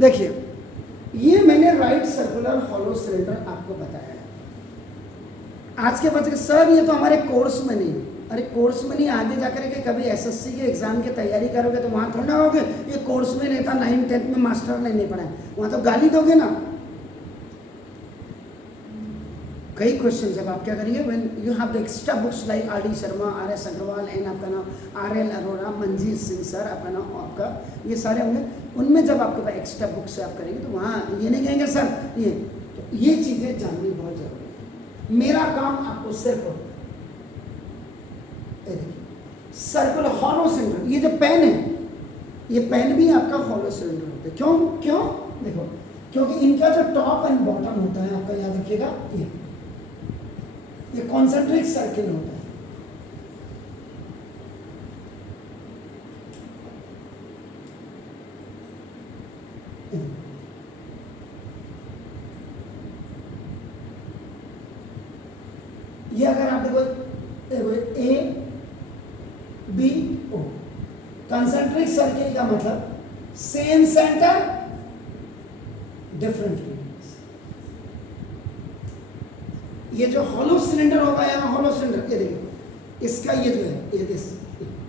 देखिए, ये मैंने राइट सर्कुलर हॉलो सिलेंडर आपको बताया है। आज के बच्चे सर ये तो हमारे कोर्स में नहीं है। अरे कोर्स में नहीं, आगे जाकर के कभी एसएससी के एग्जाम की तैयारी करोगे तो वहाँ थोड़ा होगे ये कोर्स में नहीं था, 9th 10th में मास्टर ने नहीं पढ़ाया, वहाँ तो गाली दोगे ना। कई क्वेश्चन जब आप क्या करिए, when you have the extra books like R D Sharma, R S Agarwal and आपका नाम R L Arora, Manjeet Singh sir, आपका नाम आपका ये सारे होंगे, उनमें जब आपके पास एक्स्ट्रा बुक्स से आप करेंगे तो वहाँ ये नहीं कहेंगे सर ये, तो ये चीज़ें जाननी बहुत जरूरी है। मेरा काम आपको सिर्फ सर्कुलर हॉलो सिलेंडर, ये जो पेन है ये पेन भी आपका हॉलो सिलेंडर होता है। क्यों क्यों देखो, क्योंकि इनका जो टॉप एंड बॉटम होता है आपका याद रखिएगा, ये कॉन्सेंट्रिक सर्किल होता है। ये अगर आप देखो A B O, concentric circle का मतलब सेम सेंटर डिफरेंट रेडियस। ये जो हॉलो सिलेंडर होगा यहाँ हॉलो सिलेंडर, ये देखिए इसका ये जो है ये दिस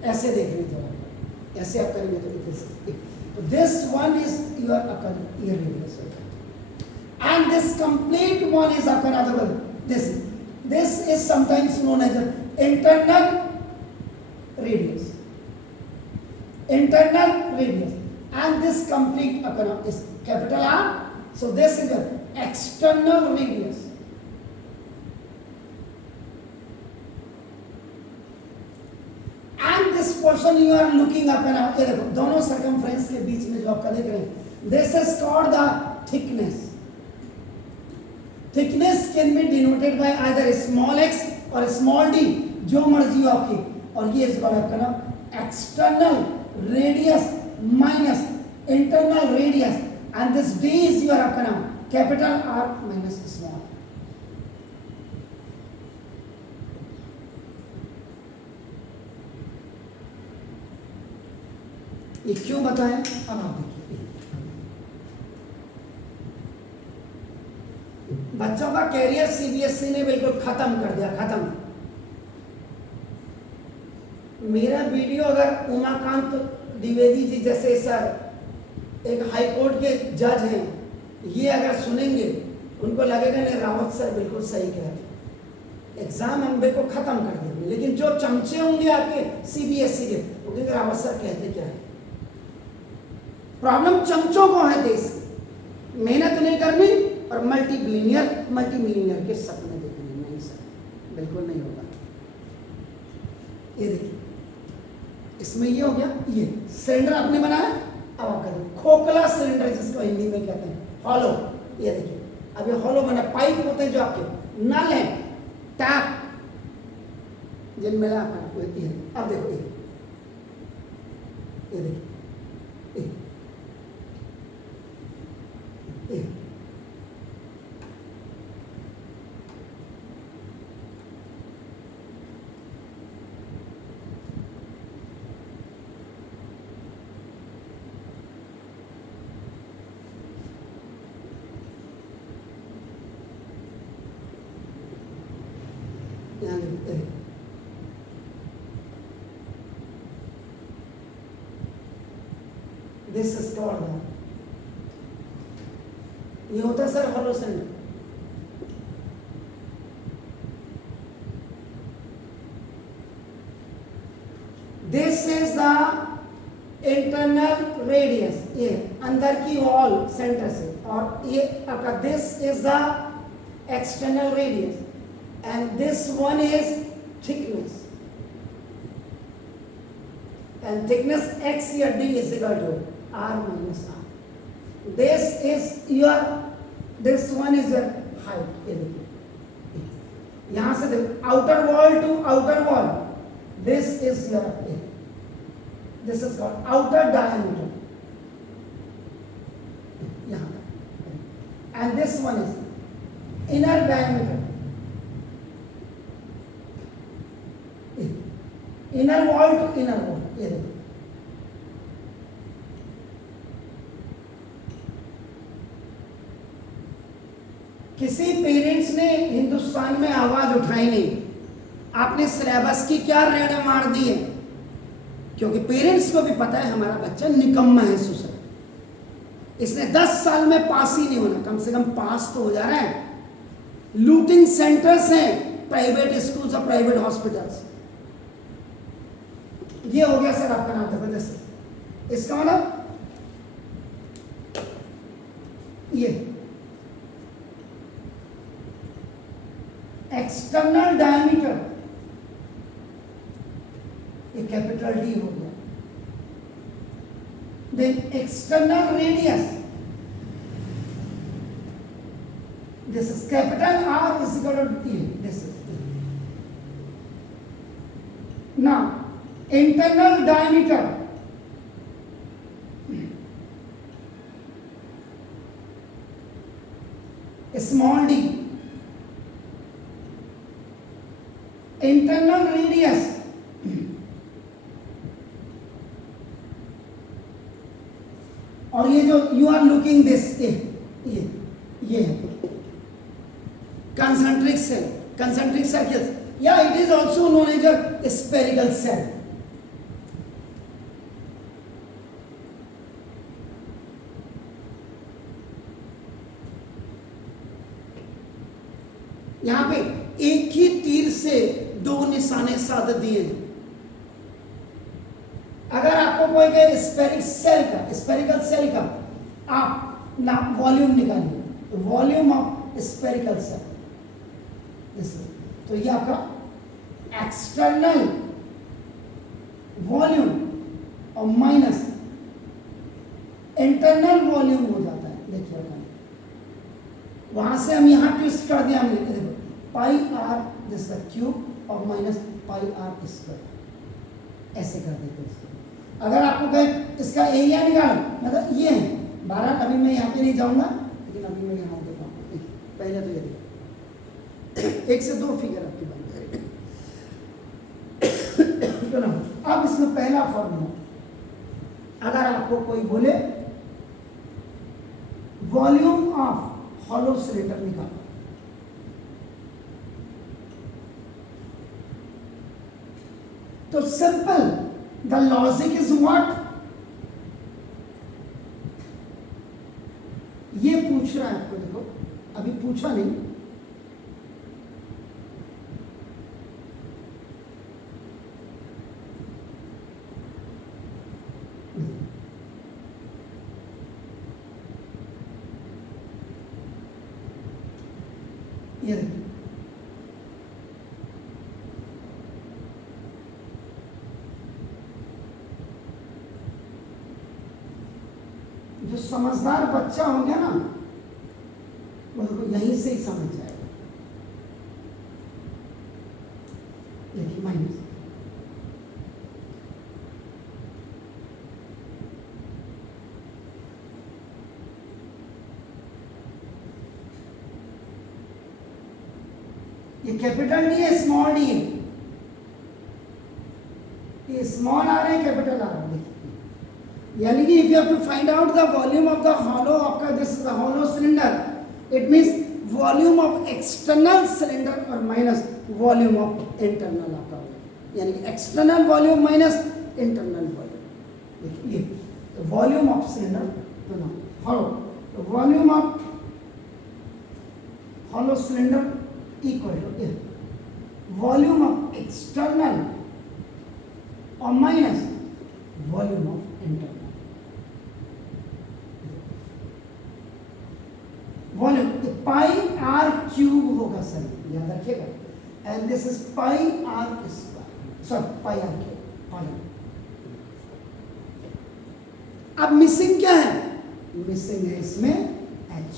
ऐसे देखने तो ऐसे आप करेंगे तो this one is your upper year radius and this complete one is upper this is sometimes known as internal radius and this complete is capital R, so this is your external radius and this portion you are looking up and out, ये देखो दोनों circumference के बीच में जो आपका देख रहे हैं, this is called the thickness. Thickness can be denoted by either small x or small d, जो मर्जी हो आपकी, और ये इस बार आपका नाम external radius minus internal radius and this d is your आपका नाम कैपिटल R माइनस स्मॉल। ये क्यों बताएं अब आप देखिए, बच्चों का कैरियर सीबीएसई ने बिल्कुल खत्म कर दिया, खत्म। मेरा वीडियो अगर उमाकांत द्विवेदी जी जैसे सर एक हाई कोर्ट के जज हैं, ये अगर सुनेंगे उनको लगेगा नहीं रावत सर बिल्कुल सही कह रहे, एग्जाम हम बिल्कुल खत्म कर देंगे। लेकिन जो चमचे होंगे आपके सीबीएसई के वो कहेंगे रावत सर कहते क्या है। प्रॉब्लम चमचों को है देश की, मेहनत नहीं करनी और मल्टी मिलीनियर के सपने देखने, नहीं सर बिल्कुल नहीं होगा। ये देखिए इसमें ये हो गया, ये सिलेंडर आपने बनाया, अब आप करें खोखला सिलेंडर जिसको हिंदी में कहते हैं हॉलो। ये देखिए अब ये हॉलो बना, पाइप होते हैं जो आपके नल है टैप जिनमें आपको होती है। अब देखो ये देखिए दिस इज कॉल्ड, ये होता है sir hollow cylinder. This is the internal radius, ये अंदर की वॉल सेंटर से, और ये आपका this is the external radius and this one is thickness and thickness x या d is equal to r minus r. This is your, this one is your height. ये देखिए यहाँ से देखो outer wall to outer wall, this is your, this is called outer diameter यहाँ, and this one is inner diameter, inner wall to inner wall. ये देखो किसी parents ने हिंदुस्तान में आवाज उठाई नहीं, आपने सिलेबस की क्या रेड़े मार दी है, क्योंकि पेरेंट्स को भी पता है हमारा बच्चा निकम्मा है सुसर, इसने 10 साल में पास ही नहीं होना, कम से कम पास तो हो जा रहा है। लूटिंग सेंटर्स हैं प्राइवेट स्कूल्स और प्राइवेट हॉस्पिटल्स। ये हो गया सर आपका नाम जबरदस्त। इसका मतलब ये एक्सटर्नल डायमीटर, ये कैपिटल डी हो गया। Then external radius, this is capital R is equal to T, this is now internal diameter, small D, internal radius, और ये जो यू आर लुकिंग दिस, ये कंसेंट्रिक सेल, कंसेंट्रिक सर्कल्स, या it is also known as a spherical cell. यहां पे एक ही तीर से 2 निशाने साध दिए। अगर आपको कोई कहे स्फेरिकल सेल का आप ना वॉल्यूम निकालिए, वॉल्यूम ऑफ स्फेरिकल सेल, तो ये आपका एक्सटर्नल वॉल्यूम और माइनस इंटरनल वॉल्यूम हो जाता है। देखिए वहां से हम यहां ट्विस्ट कर दिया हमने, देखो पाई आर दिस द क्यूब और माइनस पाई आर स्क्वायर, ऐसे कर देते हैं। अगर आपको कहे इसका एरिया निकालो, मतलब ये है 12, अभी मैं यहाँ पे नहीं जाऊंगा, लेकिन अभी मैं यहाँ देखा पहले तो ये देखो 1 से 2 फिगर आपकी बन जाएगी। अब इसमें पहला फॉर्मूला, अगर आपको कोई बोले वॉल्यूम ऑफ हॉलो सिलेंडर निकालो, तो simple the logic is what, ये पूछ रहा है आपको, देखो अभी पूछा नहीं, ये देखो जो समझदार बच्चा हो गया ना, वो यहीं से ही समझ जाएगा। देखिए माइनस, ये कैपिटल डी है, स्मॉल डी है, ये स्मॉल आ रहा है, कैपिटल आ रहा है। यानी कि if you have to find out the volume of the hollow आपका this the hollow cylinder, it means volume of external cylinder और माइनस वॉल्यूम ऑफ इंटरनल आपका होगा, यानी कि external volume minus internal volume. देखिए तो वॉल्यूम ऑफ सिलेंडर तो ना हॉलो, तो volume of hollow cylinder equal to volume of external और minus volume of internal. Volume pi r cube होगा सर, याद रखिएगा, and this is pi are square, sorry pi r cube, pi. अब missing क्या है? Missing है इसमें H.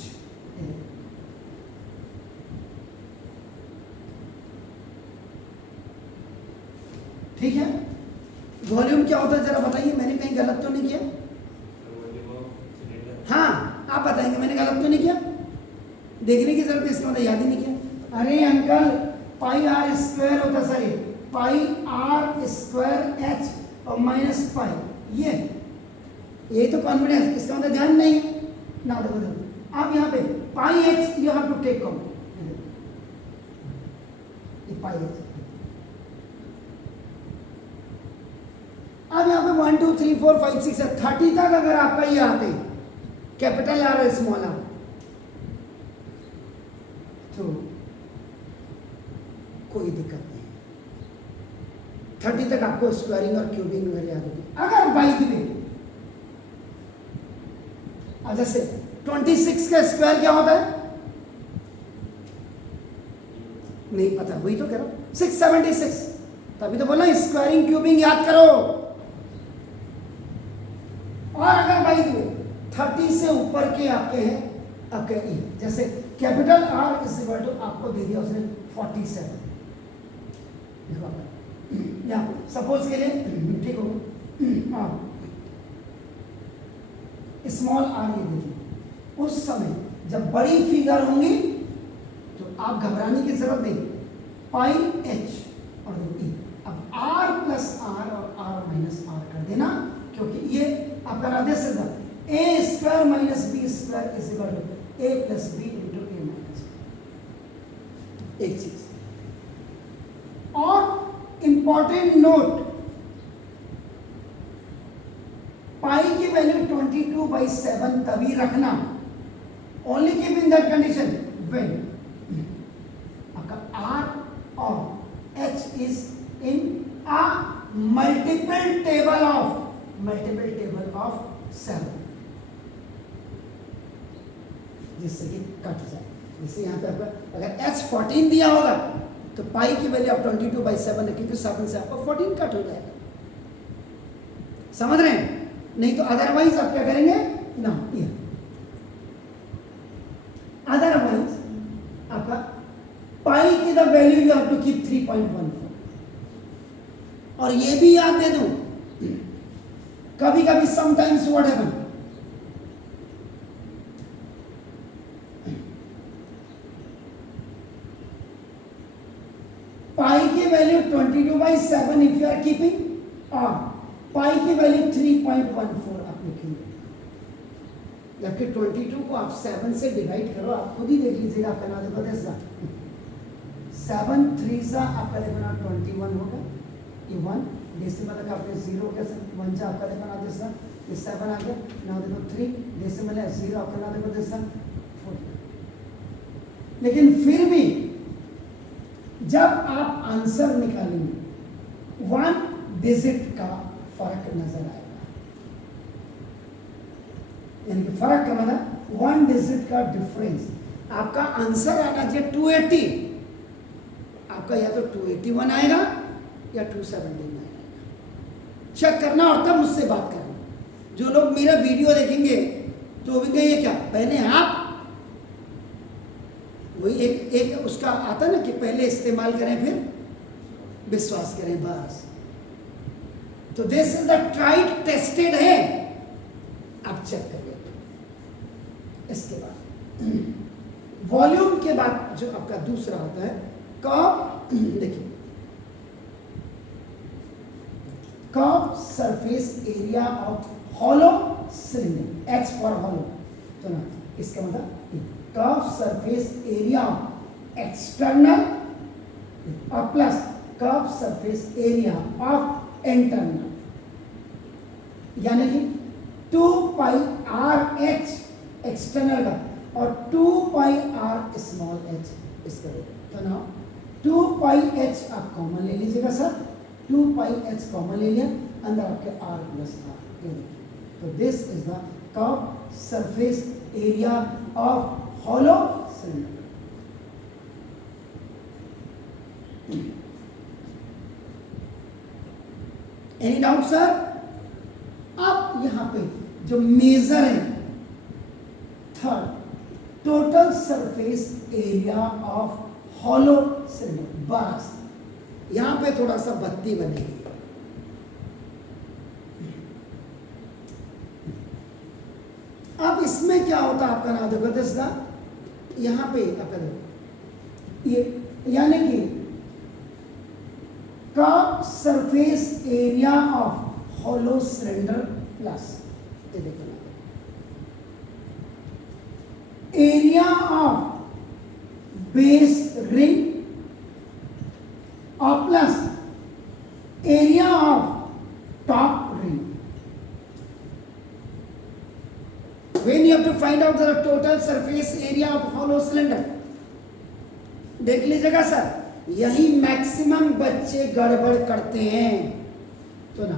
ठीक है, वॉल्यूम क्या होता है जरा बताइए, मैंने कहीं गलत तो नहीं किया? हाँ आप बताएंगे मैंने गलत तो नहीं किया? देखने की जरूरत है, इसका मतलब याद ही नहीं किया। अरे अंकल पाई आर स्क्वायर होता sir, pi are square H और माइनस पाई, ये यही तो कॉन्फिडेंस, इसका मतलब ध्यान नहीं है ना। देखो अब यहाँ पे pi x you have to take common, ये पाई एक्स। अब यहाँ पे 1 2 3 4 5 6 है, 30 तक अगर आपका ये आते कैपिटल आर और स्मॉल आर, तो कोई दिक्कत नहीं, 30 तक आपको स्क्वायरिंग और क्यूबिंग वगैरह याद होगी। अगर बाई द वे जैसे 26 का स्क्वायर क्या होता है नहीं पता, वही तो कह रहा हूं 676, तभी तो बोला स्क्वायरिंग क्यूबिंग याद करो। और अगर बाई द वे 30 से ऊपर के आपके हैं आपके ई, जैसे capital R is equal to आपको दे दिया उसने 47, या सपोज के लिए ठीक हो स्मॉल आर ये देखिए, उस समय जब बड़ी फिगर होंगी तो आप घबराने की जरूरत नहीं, पाई एच और ई। अब आर प्लस आर और आर माइनस आर कर देना, क्योंकि ये आपका आदेश है a square minus B square is equal to a plus b into a minus b. एक चीज और इंपॉर्टेंट नोट, पाई की वैल्यू 22/7 तभी रखना, only keep in that condition when आपका आर और H is in a multiple table of 7, जिससे कि कट जाए। जैसे यहाँ पे आपका अगर एच 14 दिया होगा तो पाई की वैल्यू आप 22/7 रखें, क्योंकि 7 से आपका 14 कट हो जाएगा। समझ रहे हैं? नहीं तो अदरवाइज आप क्या करेंगे ना, ये अदरवाइज आपका पाई की the value you have to keep 3.14। और ये भी याद दे दूं, कभी कभी समटाइम्स व्हाट हैपन, पाई की value 22/7 if you are keeping, और पाई की वैल्यू 3.14 आप लिखेंगे, जबकि 22 को आप 7 से डिवाइड करो, आप खुद ही देख लीजिएगा आपका ना देखो दस 7 3 सा आपका देखो ना 21 होगा, ये 1 डेसिमल तक आपने 0 हो गया, 1 सा आपका देखो ना दस, ये 7 आ गया ना देखो 3 डेसिमल है 0 आपका ना देखो दस 4। लेकिन फिर भी जब आप आंसर निकालेंगे 1 डिजिट का फर्क नजर आएगा, यानी कि फर्क का मतलब 1 डिजिट का डिफरेंस। आपका आंसर आना चाहिए 280, आपका या तो 281 आएगा या 217 आएगा। चेक करना और तब मुझसे बात करना। जो लोग मेरा वीडियो देखेंगे तो भी कहिए क्या पहले आप वही एक उसका आता ना कि पहले इस्तेमाल करें फिर विश्वास करें, बस। तो this is the tried tested है, आप चेक करिए। इसके बाद वॉल्यूम के बाद जो आपका दूसरा होता है कर्व, देखिए curve surface area of hollow cylinder, h for hollow, तो ना इसका मतलब curve surface area of external और plus curve surface area of internal, यानी कि 2 पाई आर एच एक्सटर्नल का और 2 पाई आर स्मॉल एच इसका, तो ना 2 पाई एच आप कॉमन ले लीजिएगा सर, 2 पाई एच कॉमन ले लिया, अंदर आपके आर प्लस आर, ये देखिए। तो this is the curve surface area of hollow cylinder. Any doubt sir? अब यहां पे जो मेजर है third, total surface area of hollow cylinder, बस यहां पे थोड़ा सा बत्ती बनेगी। अब इसमें क्या होता है आपका ना देखो दसदा, यहां पे आपका देखो ये, यानी कि curve surface area of hollow cylinder plus, ये देखो ना एरिया ऑफ बेस रिंग और plus area of top ring. When you have to find out the total surface area of hollow cylinder. देख लीजिएगा सर, यही मैक्सिमम बच्चे गड़बड़ करते हैं. तो ना,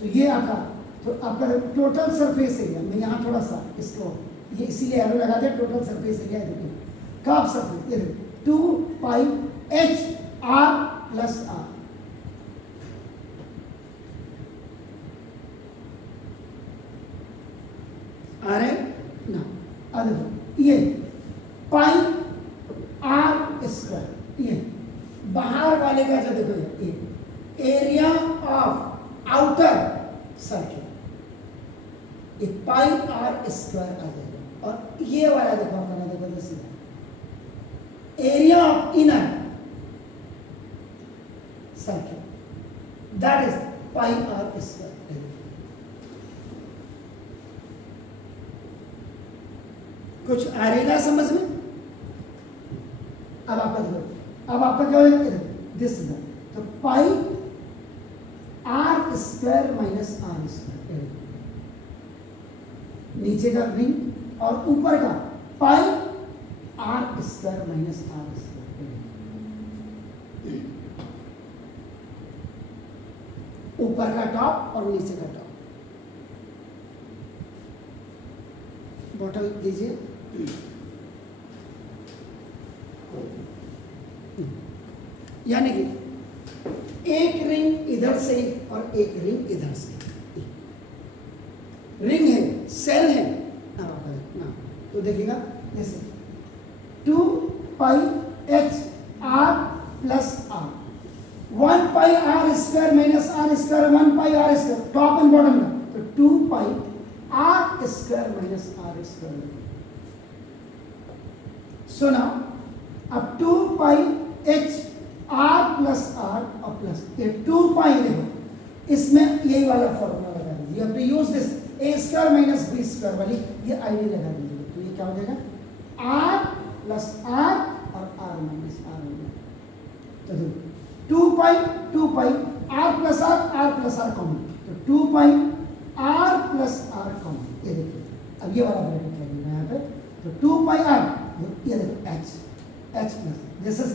तो ये आपका टोटल सरफेस एरिया, मैं यहाँ थोड़ा सा इसको ये इसीलिए एरो लगा दिया. टोटल सरफेस एरिया देखिए, कर्व सरफेस ये 2 पाई h r प्लस r. आ रहे ना, अब ये पाई आर स्क्वायर, ये बाहर वाले का जो देखो ये एरिया ऑफ आउटर सर्किल, ये पाई आर स्क्वायर आ जाएगा. और ये वाला देखो अपना, देखो सीधा area of inner circle, that is pi are square. कुछ आ रही ना समझ में? अब आपका क्या हो जाएगा? दिस इज तो pi are square minus r square, नीचे का रिंग और ऊपर का pi are square minus r square. ऊपर का टॉप और नीचे का टॉप. बोतल दीजिए. यानी कि एक रिंग इधर से और एक रिंग इधर से. रिंग है, सेल है ना, तो देखिएगा जैसे 2 pi h r plus r, 1 pi are square minus r square, 1 pi are square top and bottom का, तो 2 pi are square minus r square. So now अब 2 pi h r plus r और plus ये 2 पाई देखो, इसमें यही वाला formula लगा दीजिए. अब to use this A square minus B square वाली ये आईडी लगा दीजिए. तो ये क्या हो जाएगा? आर प्लस आर और आर माइनस आर हो जाएगा. तो 2 pi R plus are common, तो 2 pi R plus are common. ये देखिए अब ये वाला ब्रैकेट लगेगा यहाँ पे, तो 2 पाई आर, ये देखो H plus this is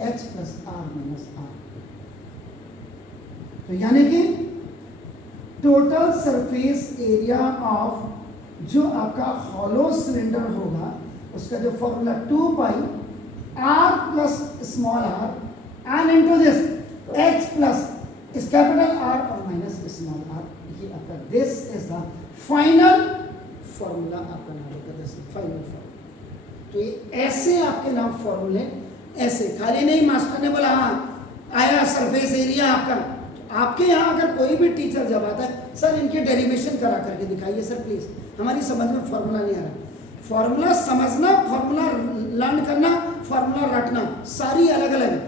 H plus R minus R. तो यानी कि टोटल सरफेस एरिया ऑफ जो आपका हॉलो सिलेंडर होगा उसका जो formula 2 pi R plus small R and into this H plus इस कैपिटल आर और माइनस स्मॉल आर. ये आपका this is the final formula आपका नाम का फाइनल फॉर्मूला. तो ये ऐसे आपके नाम फॉर्मूले, ऐसे खाली नहीं. मास्टर ने बोला हाँ आया सरफेस एरिया आपका. आपके यहाँ अगर कोई भी टीचर जब आता है, सर इनके डेरिवेशन करा करके दिखाइए सर प्लीज, हमारी समझ में फॉर्मूला नहीं आ रहा. फॉर्मूला समझना, फॉर्मूला लर्न करना, फॉर्मूला रटना सारी अलग अलग है.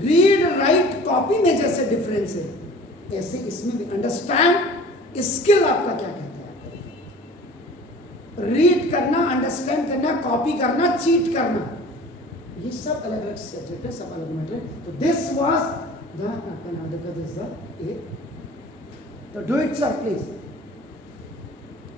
रीड राइट कॉपी में जैसे डिफरेंस है, ऐसे इसमें भी अंडरस्टैंड स्किल आपका क्या कहता है. रीड करना, अंडरस्टैंड करना, कॉपी करना, चीट करना, ये सब अलग अलग सब्जेक्ट है, सब अलग मैटर है. तो दिस वाज द, तो डू इट सर प्लीज.